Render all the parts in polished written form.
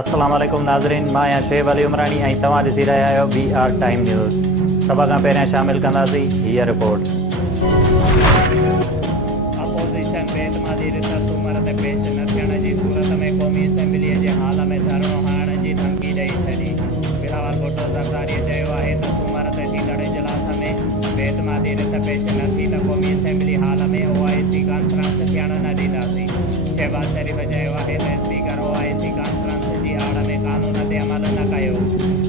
अस्सलाम वालेकुम नाज़रीन, मां आहियां शुएब अली उमरानी ऐं तव्हां ॾिसी रहिया आहियो BR टाइम न्यूज़। सभ खां पहिरियां शामिल कंदासीं हीअ रिपोर्ट। अपोज़िशन बेतमादी रिथ सूमर ते पेश न थियण जी सूरत में क़ौमी असेंबलीअ जे हाल में धरणो हणण जी धमकी ॾेई छॾी। बिलावल भुट्टो ज़रदारीअ चयो आहे त सूमर ते थींदड़ इजलास में बेतमादी रिथ पेश न थी त क़ौमी असेंबली हाल में OIC कॉन्फ्रेंस थियण न ॾींदासीं। शहबाज़ शरीफ़ चयो आहे त स्पीकर OIC कॉन्फ्रेंस जी आड़ में कानून ते अमल न कयो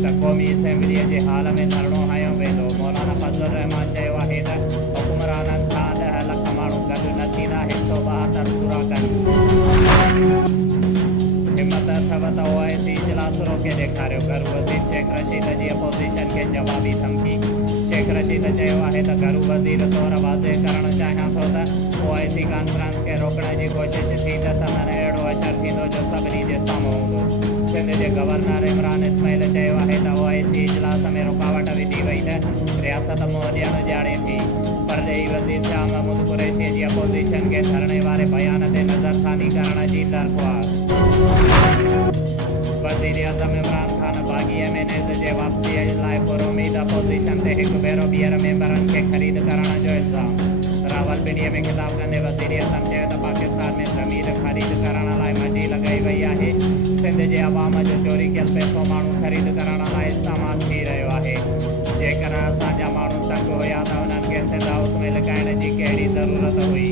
त क़ौमी असेंबलीअ जे हाल में धरणो हयो वेंदो। मौलाना फज़लुर रहमान चयो आहे त हुकुमराननि खां 10 लख माण्हू गॾु न थींदा 172 पूरा कनि। हिमत अथव त OIC इजलास रोके ॾेखारियो। घर वज़ीर शेख रशीद जी अपोज़िशन खे जवाबी धमकी। शेख रशीद चयो आहे त घर वज़ीर तौरु वाज़े करणु चाहियां थो त OIC कॉन्फ्रेंस खे रोकण जी कोशिश थी त संदनि अहिड़ो असरु थींदो जो सभिनी जे साम्हूं हूंदो। सिंध जे गवर्नर इमरान इस्माइल चयो आहे त OIC इजलास में रुकावट विधी वई त रियासत मुंहुं ॾियणु ॼाणे थी। परॾेही वज़ीर शाह महमूद कुरैशी जी अपोज़िशन खे धरणे वारे बयान ते नज़रसानी करण जी दरख़्वास्त। वज़ीर आज़म इमरान ख़ान बाग़ी MNAs जे वापसीअ लाइ पुरुमीद अपोज़िशन ते हिकु भेरो ॿीहर मेंबरनि खे ख़रीद करण जो इल्ज़ाम। रावलपिंडीअ में ख़िताब कंदे वज़ीर आज़म चयो त पाकिस्तान में ज़मीन ख़रीद करण लाइ मंडी लॻाई वई आहे। सिंध जे अवाम जो चोरी कयल पैसो माण्हू ख़रीद करण लाइ इस्तेमालु थी रहियो आहे। जेकर असांजा माण्हू तंग हुया त उन्हनि खे सिंध हाउस में लिकाइण जी कहिड़ी ज़रूरत हुई।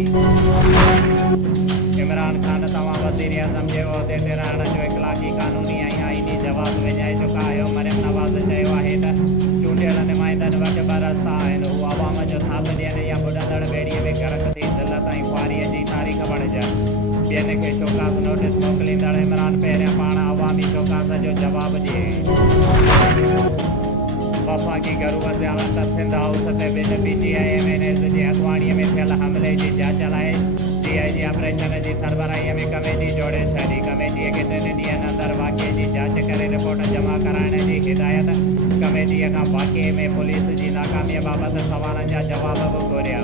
इमरान ख़ान तव्हां वज़ीर आज़म जे उहिदे ते रहण जो इख़लाक़ी क़ानूनी ऐं आईनी जवाब विञाए चुका आहियो। मरियम नवाज़ चयो आहे त चूंडियल नुमाइंदनि वटि ॿ रस्ता आहिनि। हू अवाम जो साथ ॾियनि या ॿुॾंदड़ ॿेड़ीअ में गर्क थी ज़िलत ऐं ख़्वारीअ जी तारीख़ बणिजनि। ॿियनि खे शोकास नोटिस मोकिलींदड़ इमरान पहिरियां पाण अवामी शोकास जो जवाबु ॾिए। वफ़ाक़ी घरू वज़ारत सिंध हाउस ते ॿिनि PTI MNAs जी अॻुवाणीअ में थियल हमले जी जाच लाइ DIG ऑपरेशन जी सरबराहीअ में कमेटी जोड़े छॾी। कमेटीअ खे 3 ॾींहंनि अंदरि वाक़िए जी जाच करे रिपोर्ट जमा कराइण जी हिदायत। कमेटीअ खां वाक़िए में पुलिस जी नाकामीअ बाबति सवालनि जा जवाब बि घुरिया।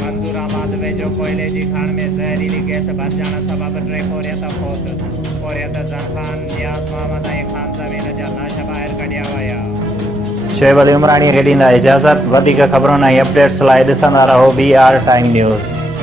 मंसूराबाद वेझो कोयले जी खाण में ज़हरीली गैस भरिजण सबबि 3 कोरियत फौत। कोरियत ज़रख़ान, नियाज़ मोहम्मद ऐं ख़ान ज़मीन जा लाश ॿाहिरि कढिया विया। शुएब अली उमरानी खे ॾींदा इजाज़त। वधीक ख़बरुनि ऐं अपडेट्स लाइ ॾिसंदा रहो BR टाइम न्यूज़।